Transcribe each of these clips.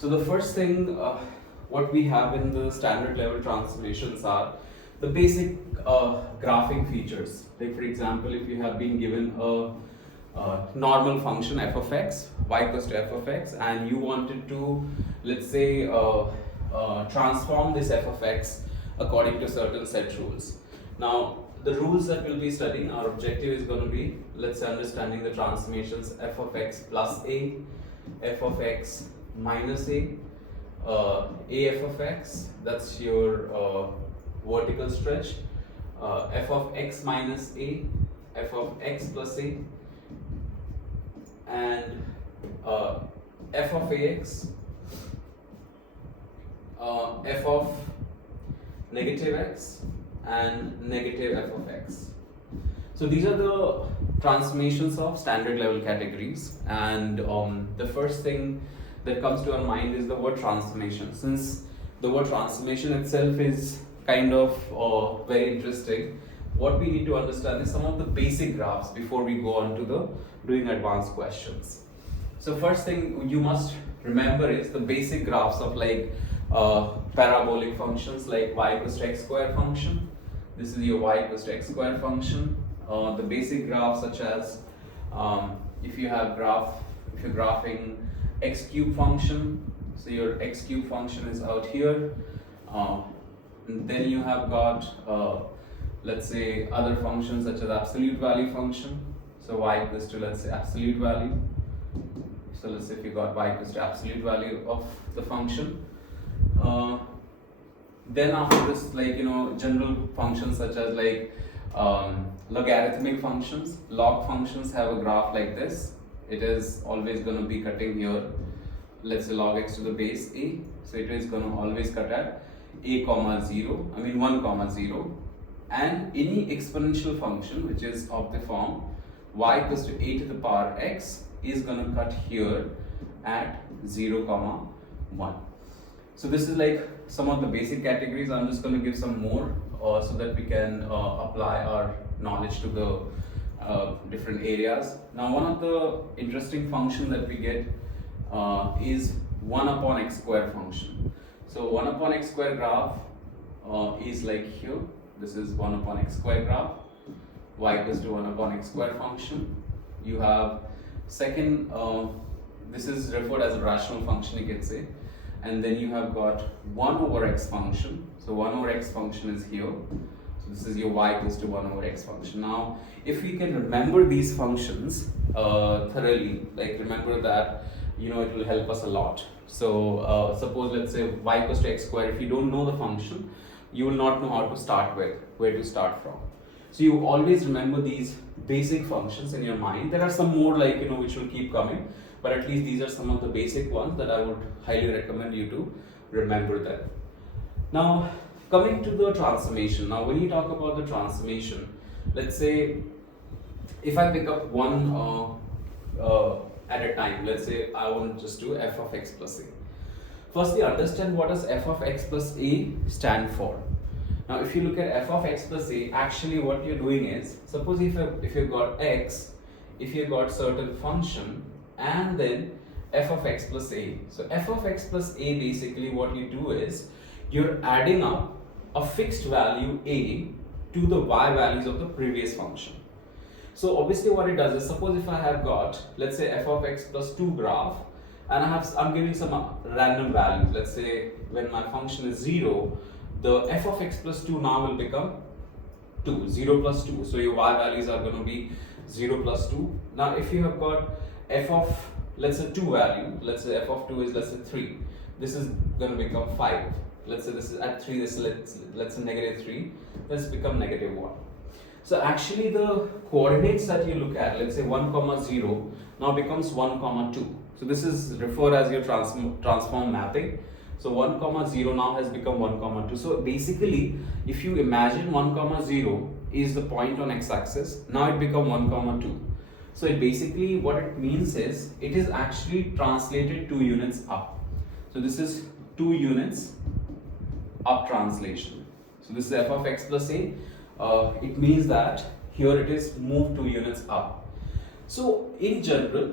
So the first thing what we have in the standard level transformations are the basic graphing features. Like for example, if you have been given a normal function f of x, y equals to f of x, and you wanted to, let's say, transform this f of x according to certain set rules. Now, the rules that we'll be studying, our objective is going to be, let's say, understanding the transformations f of x plus a, f of x minus a f of x, that's your vertical stretch, f of x minus a, f of x plus a, and f of ax, f of negative x, and negative f of x. So these are the transformations of standard level categories, and the first thing that comes to our mind is the word transformation. Since the word transformation itself is kind of very interesting, what we need to understand is some of the basic graphs before we go on to the doing advanced questions. So first thing you must remember is the basic graphs of like parabolic functions like y equals to x square function. This is your y equals to x square function. The basic graphs such as if you're graphing x cube function, so your x cube function is out here, and then you have got let's say other functions such as absolute value function. So y equals to, let's say, absolute value. So let's say if you got y equals to absolute value of the function, then after this, like, general functions such as like logarithmic functions, log functions have a graph like this. It is always going to be cutting here, let's say log x to the base a, so it is going to always cut at a comma 0, 1 comma 0, and any exponential function which is of the form y equals to a to the power x is going to cut here at 0 comma 1. So this is like some of the basic categories. I'm just going to give some more so that we can apply our knowledge to the different areas. Now, one of the interesting function that we get is 1 upon x square function. So 1 upon x square graph is like here. This is 1 upon x square graph, y equals to 1 upon x square function. You have second, this is referred as a rational function, you can say, and then you have got 1 over x function. So 1 over x function is here. So this is your y equals to 1 over x function. Now, if we can remember these functions thoroughly, like remember that, it will help us a lot. So suppose, let's say y equals to x square. If you don't know the function, you will not know how to start with, where to start from. So you always remember these basic functions in your mind. There are some more, like, which will keep coming, but at least these are some of the basic ones that I would highly recommend you to remember them. Now, coming to the transformation. Now, when you talk about the transformation, let's say if I pick up one at a time, let's say I want to just do f of x plus a. Firstly, understand what does f of x plus a stand for. Now, if you look at f of x plus a, actually what you're doing is, suppose if you've got x, if you've got certain function, and then f of x plus a. So f of x plus a, basically what you do is, you're adding up a fixed value a to the y values of the previous function. So obviously what it does is, suppose if I have got, let's say, f of x plus 2 graph, and I'm giving some random values. Let's say when my function is 0, the f of x plus 2 now will become 2, 0 plus 2. So your y values are going to be 0 plus 2. Now if you have got f of, let's say, 2 value, let's say f of 2 is, let's say, 3. This is going to become 5. Let's say this is at 3, this is, let's say, negative 3. This become negative 1. So actually the coordinates that you look at, let's say 1 comma 0, now becomes 1 comma 2. So this is referred as your transform mapping. So 1 comma 0 now has become 1 comma 2. So basically, if you imagine 1 comma 0 is the point on x-axis, now it become 1 comma 2. So it basically, what it means is, it is actually translated 2 units up. So this is 2 units up translation. So this is f of x plus a. It means that here it is moved 2 units up. So in general,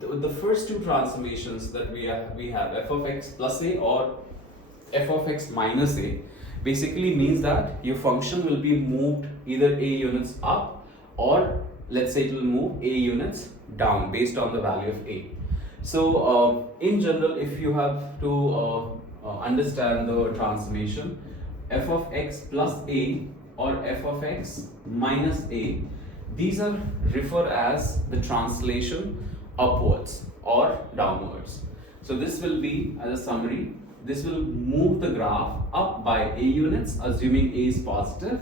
the first two transformations that we have f of x plus a or f of x minus a basically means that your function will be moved either a units up, or let's say it will move a units down based on the value of a. So in general, if you have to understand the transformation f of x plus a or f of x minus a, these are referred as the translation upwards or downwards. So this will be, as a summary, this will move the graph up by a units, assuming a is positive,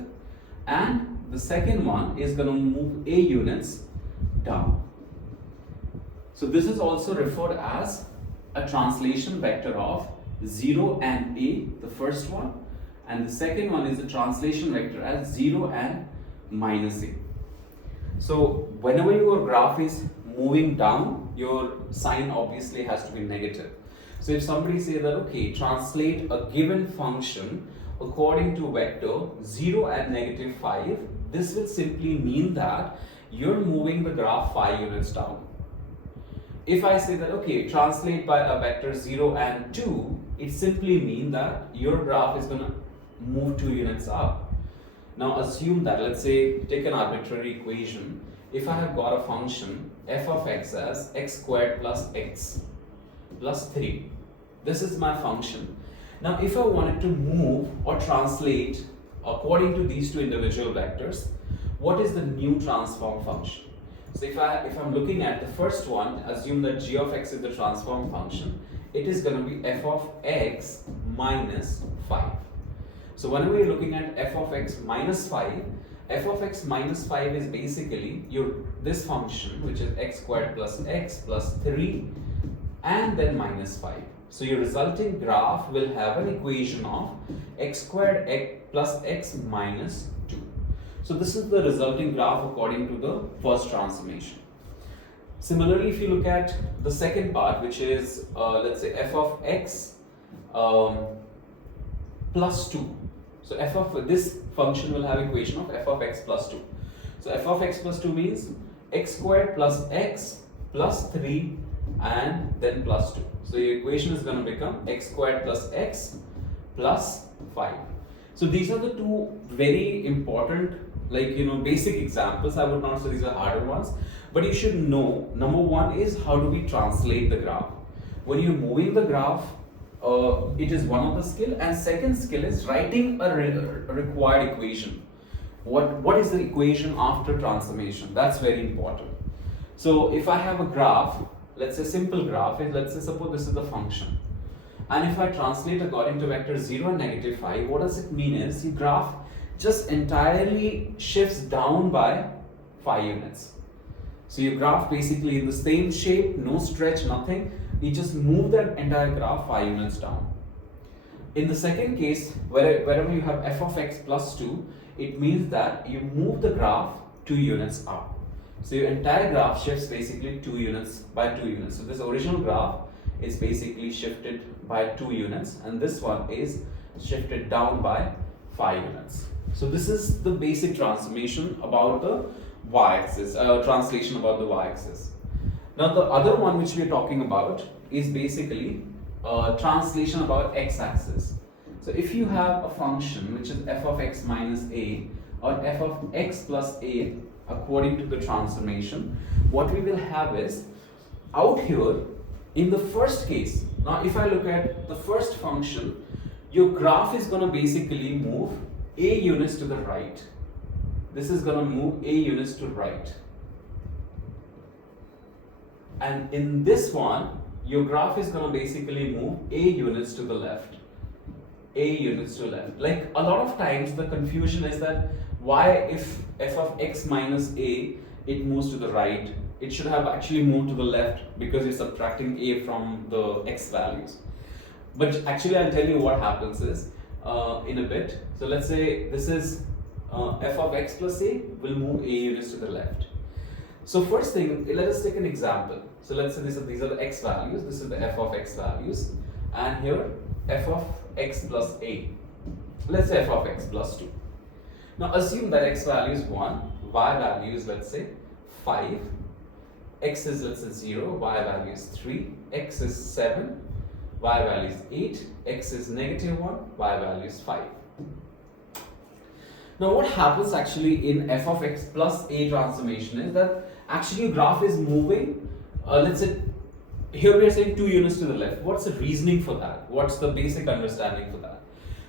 and the second one is going to move a units down. So this is also referred as a translation vector of 0 and a, the first one, and the second one is a translation vector as 0 and minus a. So whenever your graph is moving down, your sign obviously has to be negative. So if somebody say that, okay, translate a given function according to vector 0 and negative 5, this will simply mean that you're moving the graph 5 units down. If I say that, okay, translate by a vector 0 and 2, it simply means that your graph is going to move 2 units up. Now assume that, let's say, take an arbitrary equation. If I have got a function f of x as x squared plus x plus 3, this is my function. Now if I wanted to move or translate according to these two individual vectors, what is the new transform function? So if I'm looking at the first one, assume that g of x is the transform function, it is going to be f of x minus 5. So whenever you're looking at f of x minus 5, f of x minus 5 is basically this function, which is x squared plus x plus 3 and then minus 5. So your resulting graph will have an equation of x squared x plus x minus 2. So this is the resulting graph according to the first transformation. Similarly, if you look at the second part, which is let's say f of x plus 2. So f of this function will have equation of f of x plus 2. So f of x plus 2 means x squared plus x plus 3 and then plus 2. So your equation is going to become x squared plus x plus 5. So these are the two very important, basic examples. I would not say these are harder ones, but you should know, number one is how do we translate the graph. When you're moving the graph, it is one of the skill, and second skill is writing a required equation. What is the equation after transformation? That's very important. So if I have a graph, let's say simple graph, let's say suppose this is the function, and if I translate according to vector 0 and negative 5, what does it mean is the graph just entirely shifts down by 5 units. So your graph basically in the same shape, no stretch, nothing. You just move that entire graph 5 units down. In the second case, wherever you have f of x plus 2, it means that you move the graph 2 units up. So your entire graph shifts basically 2 units by 2 units. So this original graph is basically shifted by 2 units, and this one is shifted down by 5 units. So this is the basic transformation about the y-axis, translation about the y-axis. Now the other one which we are talking about is basically translation about x-axis. So if you have a function which is f of x minus a or f of x plus a according to the transformation, what we will have is out here in the first case. Now if I look at the first function, your graph is going to basically move a units to the right. This is going to move a units to right. And in this one, your graph is going to basically move a units to the left. A units to left. Like a lot of times the confusion is that why if f of x minus a, it moves to the right, it should have actually moved to the left because you're subtracting a from the x values. But actually I'll tell you what happens is in a bit. So let's say this is f of x plus a will move a units to the left. So first thing, let us take an example. So let's say these are the x values, this is the f of x values, and here f of x plus a. Let's say f of x plus 2. Now assume that x value is 1, y value is let's say 5, x is, let's say, 0, y value is 3, x is 7, y value is 8, x is negative 1, y value is 5. Now what happens actually in f of x plus a transformation is that actually your graph is moving, let's say, here we are saying 2 units to the left. What's the reasoning for that? What's the basic understanding for that?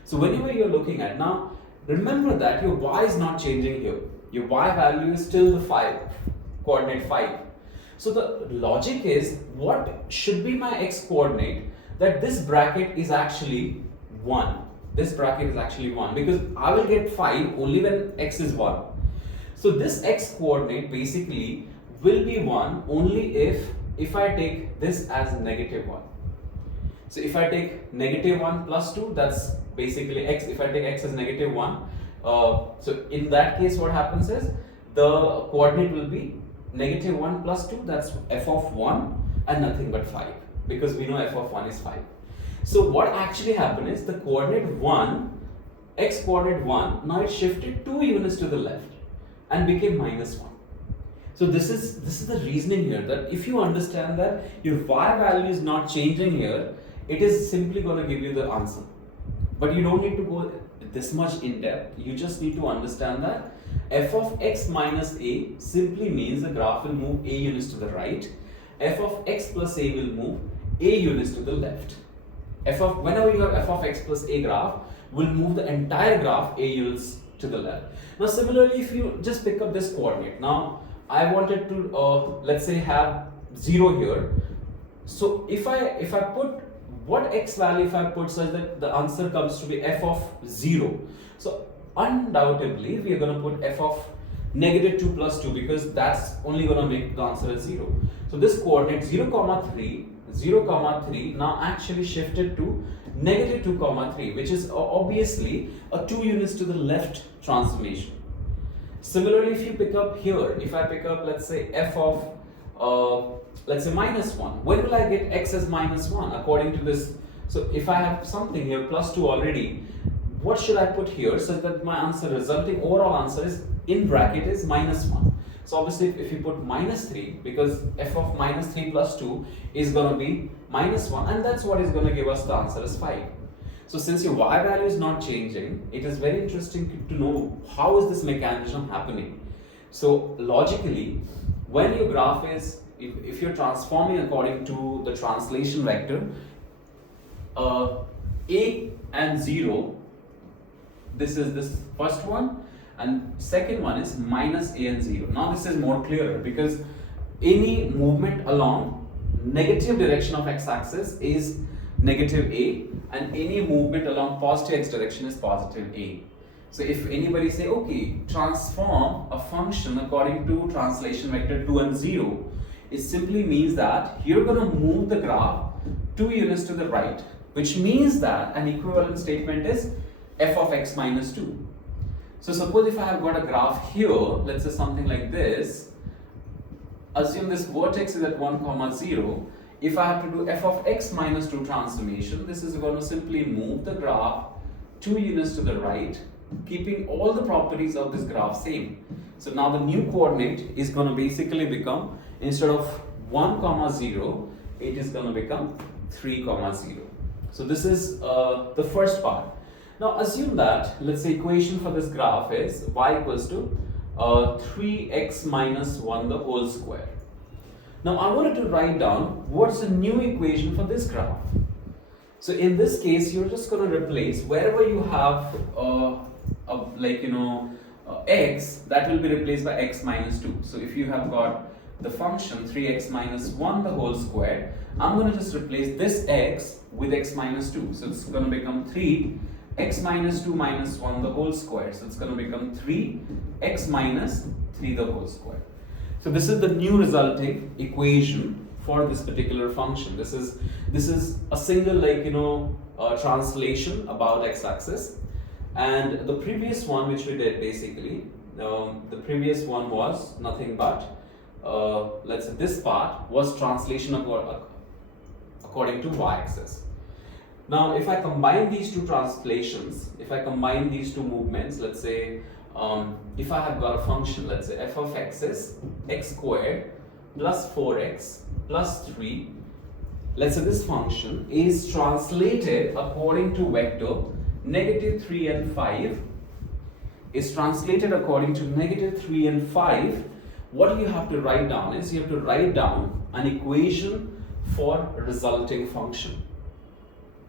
So whenever you're looking at, now remember that your y is not changing here. Your y value is still the 5, coordinate 5. So the logic is, what should be my x coordinate? That this bracket is actually 1. This bracket is actually 1 because I will get 5 only when x is 1. So this x coordinate basically will be 1 only if I take this as negative 1. So if I take negative 1 plus 2, that's basically x. If I take x as negative 1, so in that case what happens is the coordinate will be negative 1 plus 2, that's f of 1 and nothing but 5, because we know f of 1 is 5. So what actually happened is the coordinate 1, x coordinate 1, now it shifted 2 units to the left and became minus 1. So this is the reasoning here, that if you understand that your y value is not changing here, it is simply going to give you the answer. But you don't need to go this much in depth. You just need to understand that f of x minus a simply means the graph will move a units to the right. F of x plus a will move a units to the left. Whenever you have f of x plus a graph, will move the entire graph a units to the left. Now similarly, if you just pick up this coordinate, now I wanted to let's say have 0 here. So if I put what x value, if I put such that the answer comes to be f of 0, so undoubtedly we are going to put f of negative 2 plus 2, because that's only going to make the answer as 0. So this coordinate 0 comma 3 now actually shifted to negative 2 comma 3, which is obviously a 2 units to the left transformation. Similarly, if you pick up here, if I pick up, let's say, f of let's say minus 1, when will I get x as minus 1 according to this? So if I have something here plus 2 already, what should I put here so that my answer, resulting overall answer, is in bracket is minus 1. So obviously if you put minus 3, because f of minus 3 plus 2 is going to be minus 1, and that's what is going to give us the answer as 5. So since your y value is not changing, it is very interesting to know how is this mechanism happening. So logically, when your graph is, if you're transforming according to the translation vector, a and 0, this is this first one, and second one is minus a and 0. Now this is more clearer, because any movement along negative direction of x-axis is negative a, and any movement along positive x direction is positive a. So if anybody say, okay, transform a function according to translation vector 2 and 0, it simply means that you're going to move the graph 2 units to the right, which means that an equivalent statement is f of x minus 2. So suppose if I have got a graph here, let's say something like this, assume this vertex is at 1 comma 0. If I have to do f of x minus 2 transformation, this is going to simply move the graph 2 units to the right, keeping all the properties of this graph same. So now the new coordinate is going to basically become, instead of 1 comma 0, it is going to become 3 comma 0. So this is the first part. Now assume that, let's say, equation for this graph is y equals to 3x minus 1 the whole square. Now I wanted to write down what's the new equation for this graph. So in this case, you're just going to replace wherever you have x, that will be replaced by x minus 2. So if you have got the function 3x minus 1 the whole square, I'm going to just replace this x with x minus 2. So it's going to become 3x minus 2 minus 1 the whole square. So it's going to become 3x minus 3 the whole square. So this is the new resulting equation for this particular function. This is a single translation about x-axis, and the previous one which we did, basically the previous one was nothing but let's say this part was translation according to y-axis. Now if I combine these two translations, if I combine these two movements, let's say if I have got a function, let's say f of x is x squared plus 4x plus 3. Let's say this function is translated according to vector negative 3 and 5. Is translated according to negative 3 and 5. What you have to write down is you have to write down an equation for resulting function.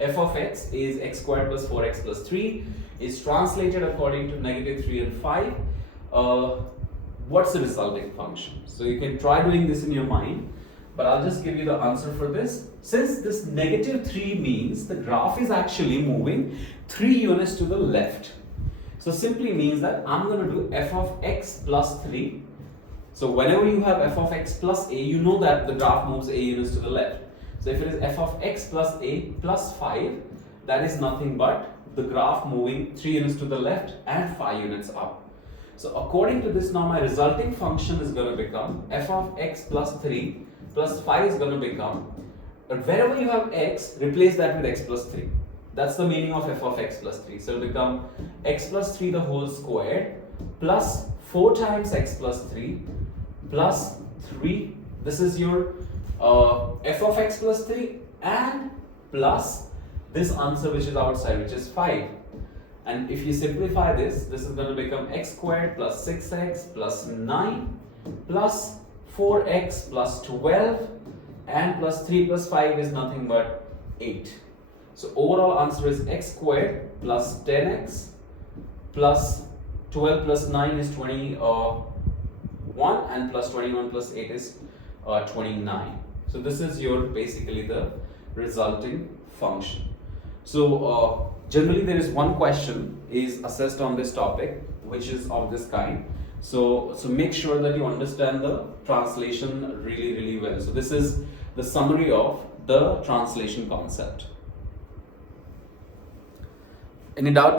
F of x is x squared plus 4x plus 3 is translated according to negative 3 and 5. What's the resulting function? So you can try doing this in your mind, but I'll just give you the answer for this. Since this negative 3 means the graph is actually moving 3 units to the left. So simply means that I'm going to do f of x plus 3. So whenever you have f of x plus a, you know that the graph moves a units to the left. So if it is f of x plus a plus 5, that is nothing but the graph moving 3 units to the left and 5 units up. So according to this, now my resulting function is going to become f of x plus 3 plus 5 is going to become, wherever you have x, replace that with x plus 3. That's the meaning of f of x plus 3. So it will become x plus 3 the whole squared plus 4 times x plus 3 plus 3. This is your f of x plus 3 and plus this answer which is outside, which is 5. And if you simplify this, this is going to become x squared plus 6x plus 9 plus 4x plus 12 and plus 3 plus 5 is nothing but 8. So overall answer is x squared plus 10x plus 12 plus 9 is 21 and plus 21 plus 8 is 29. So this is your basically the resulting function. So generally there is one question is assessed on this topic which is of this kind. So make sure that you understand the translation really well. So this is the summary of the translation concept. Any doubt?